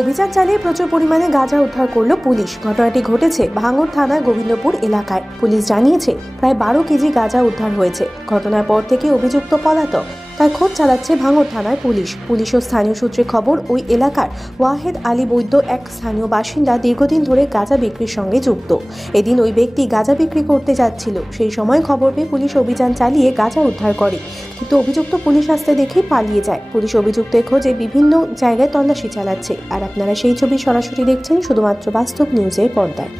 অভিযান চালিয়ে প্রচুর পরিমাণে গাঁজা উদ্ধার করল পুলিশ। ঘটনাটি ঘটেছে ভাঙড় থানার গোবিন্দপুর এলাকায়। পুলিশ জানিয়েছে প্রায় 12 কেজি গাঁজা উদ্ধার হয়েছে। ঘটনার পর থেকে অভিযুক্ত পলাতক, তার খোঁজ চালাচ্ছে ভাঙড় থানার পুলিশ ও স্থানীয় সূত্রে খবর, ওই এলাকার ওয়াহেদ আলী বৈদ্য এক স্থানীয় বাসিন্দা দীর্ঘদিন ধরে গাঁজা বিক্রির সঙ্গে যুক্ত। এদিন ওই ব্যক্তি গাঁজা বিক্রি করতে যাচ্ছিল, সেই সময় খবর পেয়ে পুলিশ অভিযান চালিয়ে গাঁজা উদ্ধার করে, কিন্তু অভিযুক্ত পুলিশ আসতে দেখে পালিয়ে যায়। পুলিশ অভিযুক্তের খোঁজে বিভিন্ন জায়গায় তল্লাশি চালাচ্ছে। আর আপনারা সেই ছবি সরাসরি দেখছেন শুধুমাত্র বাস্তব নিউজের পর্দায়।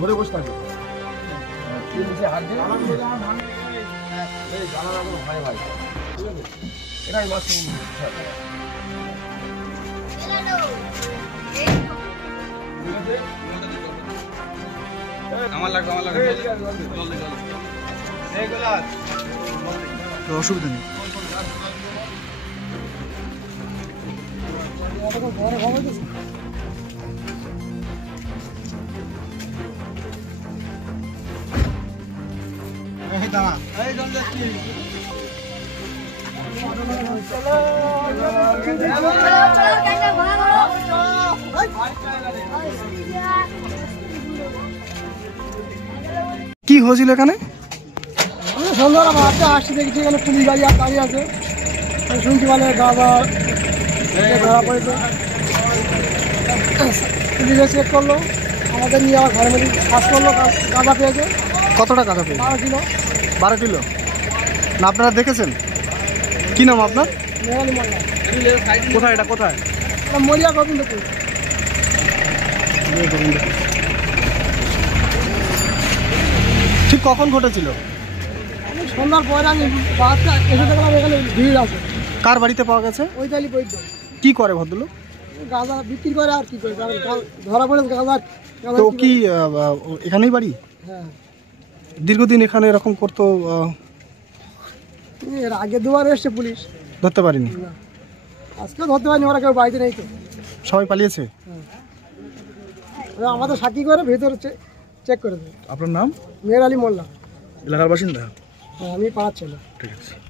ধরে বসে থাকে এটাই মাছ আমার লাগবে অসুবিধা নেই। কি হয়েছিল এখানে? সন্ধ্যাবেলা আসতে দেখছি এখানে পুলিশ গাড়ি আর দাঁড়িয়ে আছে। শুনছি মানে গাঁজা ধরা পড়েছে। পুলিশে চেক করলো, আমাদের নিয়ে আবার ঘরে মধ্যে কাজ করলো, গাঁজা পেয়েছে। কতটা গাঁজা পেয়েছে? 12 কিলো। 12 কিলো না? আপনারা দেখেছেন? কি নাম আপনার? মেঘালী মোল্লা। কোথায় এটা, কোথায়? মরিয়া গোবিন্দপুর। ঠিক কখন ঘটেছিল? সন্ধ্যার পরে আমি বাসটা এসে দেখলাম এখানে ভিড় আছে। কার বাড়িতে পাওয়া গেছে? ওই তালি বৈদ্য। কি করে ভদ্রলোক? গাঁজা বিক্রি করে আর কি করে, ধরা পড়েছে গাঁজা। তো কি এখানেই বাড়ি? হ্যাঁ। দীর্ঘদিন এখানে এরকম করতো? এর আগে দুবার এসছে পুলিশ, ধরতে পারিনি। আজকেও ধরতে পারিনি, ওরা কেউ বাড়িতে নেই তো, সবাই পালিয়েছে। আমাদের সাক্ষী করে ভেতরে চেক করে দেবে। আপনার নাম? মেঘালী মোল্লা। এলাকার বাসিন্দা? হ্যাঁ, আমি পাড়ার ছেলে। ঠিক আছে।